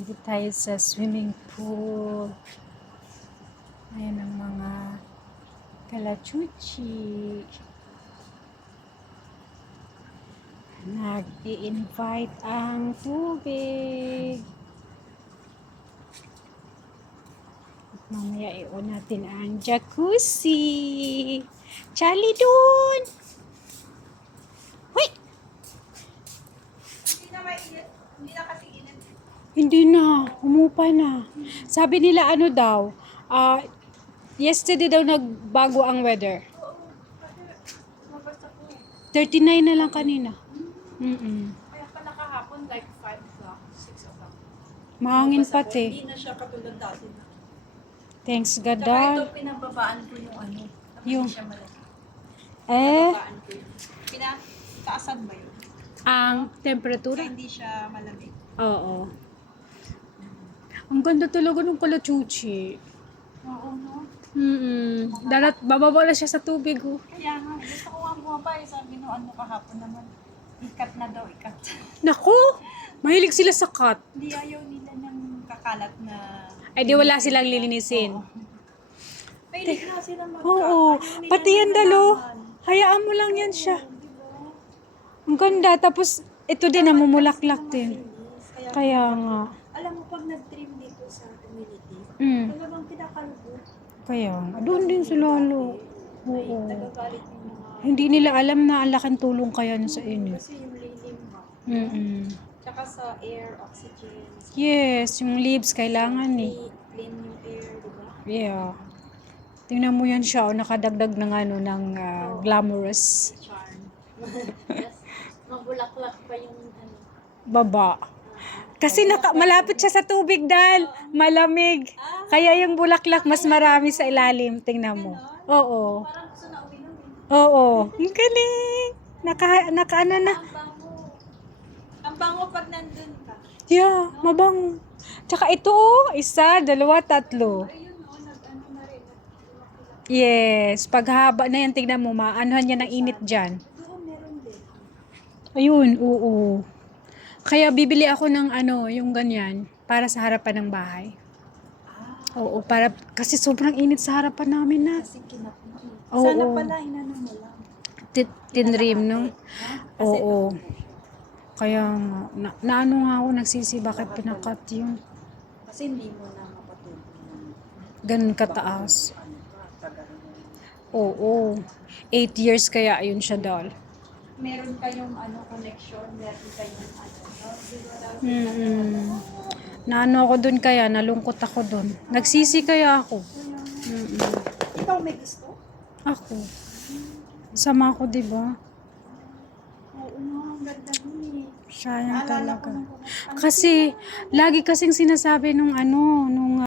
Dito tayo sa swimming pool. Ayan ang mga kalachuchi. Nag-i-invite ang tubig. At mamaya i-on natin ang jacuzzi. Charlie dun! Hoy! Hindi na kasi init. Hindi na. Humupa na. Sabi nila ano daw, yesterday daw nagbago ang weather. Mabasa ko. 39 na lang kanina. Kaya pala kahapon like 5 o'clock, 6 o'clock. Mahangin Mabasa ko. pati. Hindi na siya katulad dati. Thanks God. Tsaka ito pinababaan ko yung ano. Yung- Hindi siya malaki. Eh, Pinababaan ko yun. Pinakaasan ba yun? ang Kaya temperatura. hindi siya malamig. Oo. Ang ganda talaga ng kalachuchi. Oo, no? Bababa na siya sa tubig. Oh. Kaya nga, gusto ko nga bumaba eh. Sabi no, ano kahapon naman. Ikat na daw, ikat. Naku! Mahilig sila sa cut. Hindi ayaw nila ng kakalat na... Ay di wala silang lilinisin. Oo. Mahilig na sila mag-cut. Oo. Ayaw nila Pati yan na dalo. nalaman. Hayaan mo lang yan siya. Oo, diba? Ang ganda. Tapos ito din namumulaklak din. Kaya, Kaya nga. alam mo pag nag-trim dito sa community, talagang pinakalubog. Kaya nga. Doon din sa lalo. May Oo. nagagalit yung mga... Hindi nila alam na ang laking tulong kaya niya sa inyo. Kasi yung lilim ba? Tsaka sa air, oxygen. Yes, yung leaves kailangan eh. Clean yung air, diba? Yeah. Tingnan mo yan siya, nakadagdag ng glamorous Charm. Yes. Mabulaklak pa yung ano. baba. Kasi malapit siya sa tubig dahil malamig. Kaya yung bulaklak mas marami sa ilalim. Tingnan mo. Oo. Parang gusto na uminom eh. Oo. Ang galing. Naka na. Ang bango. Ang bango pag nandun ka. Yeah, mabango. Tsaka ito, isa, dalawa, tatlo. Ayun o, nag-ano na rin. Nag-ulak-ulak. Yes, paghaba na yan, tingnan mo, maanuhan niya ng init dyan. Doon meron din. Ayun, oo. Kaya bibili ako ng yung ganyan, para sa harapan ng bahay. Oo, kasi sobrang init sa harapan namin na. Kasi kinap mo eh. Oo. Sana pala, hinano mo lang. Tinrim, no? Kasi Oo. Kaya nga, naano nga ako, nagsisi, bakit pinakat yun? Kasi hindi mo na mapatuloy ng Ganun kataas. ano ka, tagal mo. Oo. 8 years kaya ayun siya dal. Meron kayong connection, meron kayong Naano ako dun kaya, nalungkot ako dun. Nagsisi kaya ako. Ikaw may gusto? Ako. Sama ko, di ba? Oo nga, ang ganda mo eh. Sayang Naalala ko talaga. nung Kasi, lagi kasing sinasabi nung